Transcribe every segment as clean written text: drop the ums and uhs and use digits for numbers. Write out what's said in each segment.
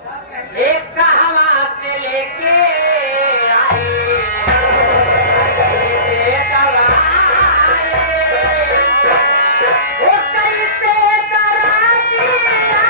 एक कहवा से लेके आए वो कैसे करा दिया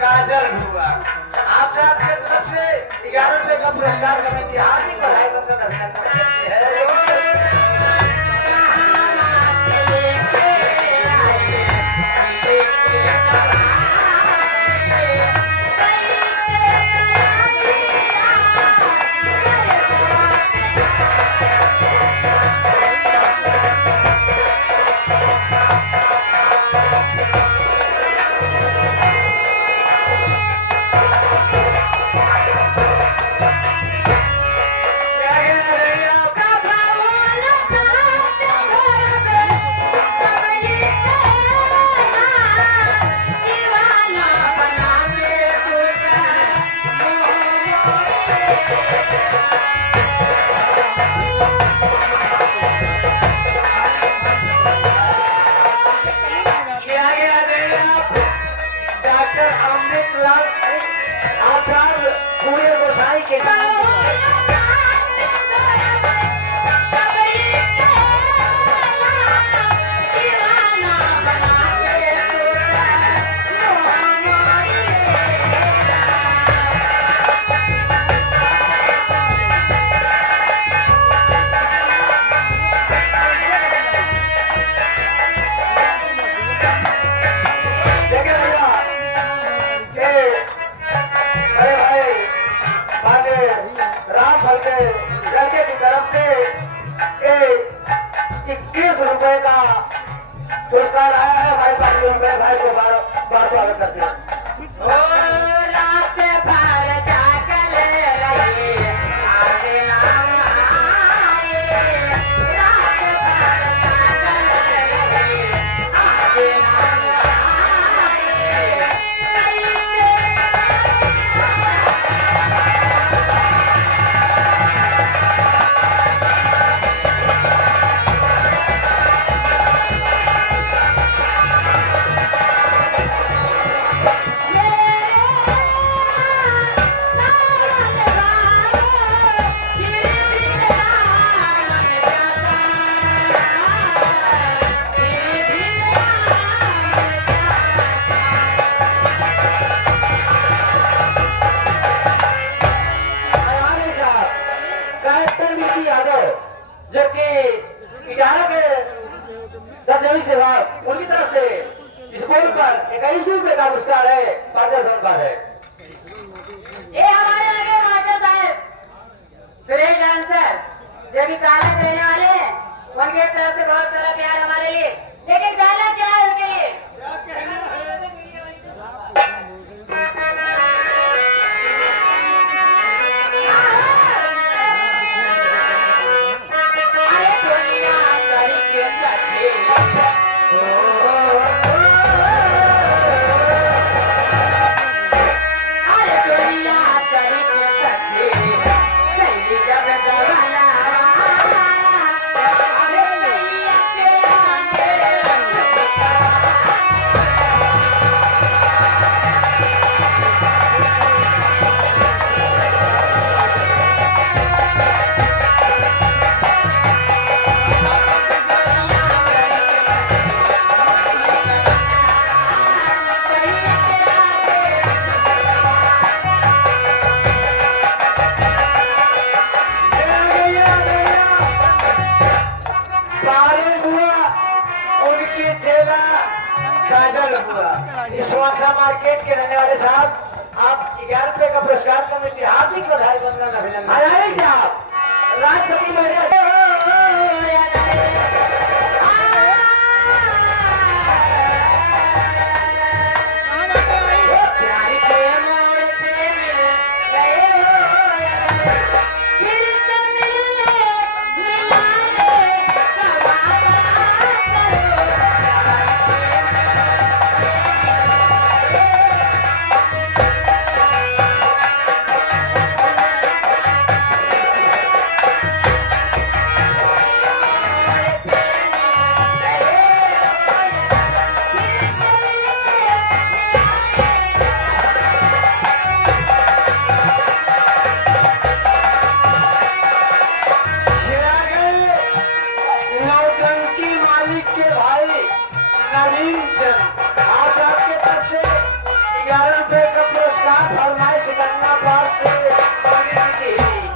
काजल हुआ आप सबके तरफ से 11 रुपए का पुरस्कार करने की हार्दिक बधाई बंदन अभिनंदन पूरे गोसाई के लड़के की तरफ से 21 रुपए का पुरस्कार आया है हमारे पास रुपए भाई को बार स्वागत करते हैं जो कि इजारा के सरजमी सेवा उनकी तरफ से स्कूल पर 21 रुपए का पुरस्कार है पर है ये हमारे आगे मास्टर साहब सुरेश डांसर जो कि ताला देने वाले उनके तरफ से बहुत सारा प्यार हमारे लिए लेकिन गाना क्या है उनके लिए मार्केट के रहने वाले साहब आप 11 रुपए का पुरस्कार कमेटी हार्दिक बधाई बंदन अभिनंदन साहब राष्ट्रपति महिला नवीन चंद आज आपके तरफ से 11 रुपए का पुरस्कार फरमाइश करना पास से पंडित जी की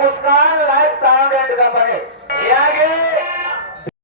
मुस्कान लाइफ साउंड एंड कंपनी